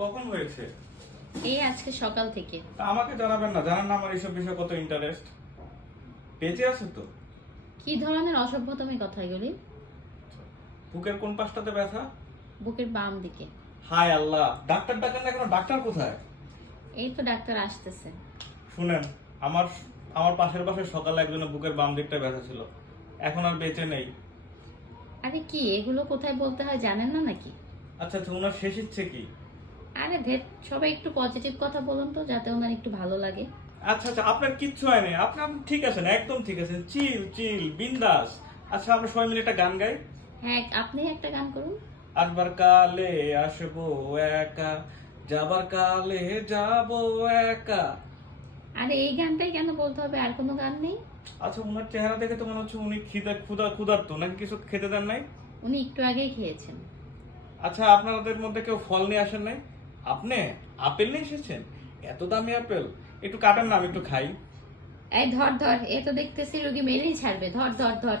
কখন হয়েছে? এই আজকে সকাল থেকে। আমাকে জানাবেন না জানান না আমার এইসব বিষয়ে কত ইন্টারেস্ট বেঁচে আছে তো? কি ধরনের অসভ্যতমের কথা এগুলি বুকের কোন পাশটাতে ব্যথা? বুকের বাম দিকে। হায় আল্লাহ ডাক্তার ডাকেন না কেন? ডাক্তার কোথায়? এই তো ডাক্তার আসতেছে। শুনেন আমার আমার পাশের পাশে সকালে একজনের বুকের বাম দিকটা ব্যথা ছিল। এখন আর বেঁচে নেই। আরে কি এগুলো কোথায় বলতে হয় জানেন না নাকি? আচ্ছা আচ্ছা ওনার শেষ ইচ্ছে কি? আরে ধেট সবাই একটু পজিটিভ কথা বলুন তো যাতে ওনার একটু ভালো লাগে। আচ্ছা আচ্ছা আপনার কিচ্ছু হয়নি আপনার ঠিক আছেন একদম ঠিক আছেন চিল চিল বিন্দাস। আচ্ছা আমরা সবাই মিলে একটা গান গাই। হ্যাঁ আপনি একটা গান করুন। আসবার কালে আসব একা যাবার কালে যাব একা। আরে এই গানটাই কেন বলতে হবে? আর কোনো গান নেই? আচ্ছা ওনার চেহারা দেখে তো মনে হচ্ছে উনি খিদা ক্ষুদা ক্ষুধার্ত নাকি কিছু খেতে দেন নাই? উনি একটু আগেই খেয়েছেন। আচ্ছা আপনাদের মধ্যে কেউ ফল নিয়ে আসেন নাই? আপনি, আপেল নিয়ে এসেছেন? এত দামি আপেল। একটু কাটেন না, আমি একটু খাই। এই ধর ধর, এ তো দেখতেছি রোগী মেরেই ছাড়বে। ধর ধর ধর।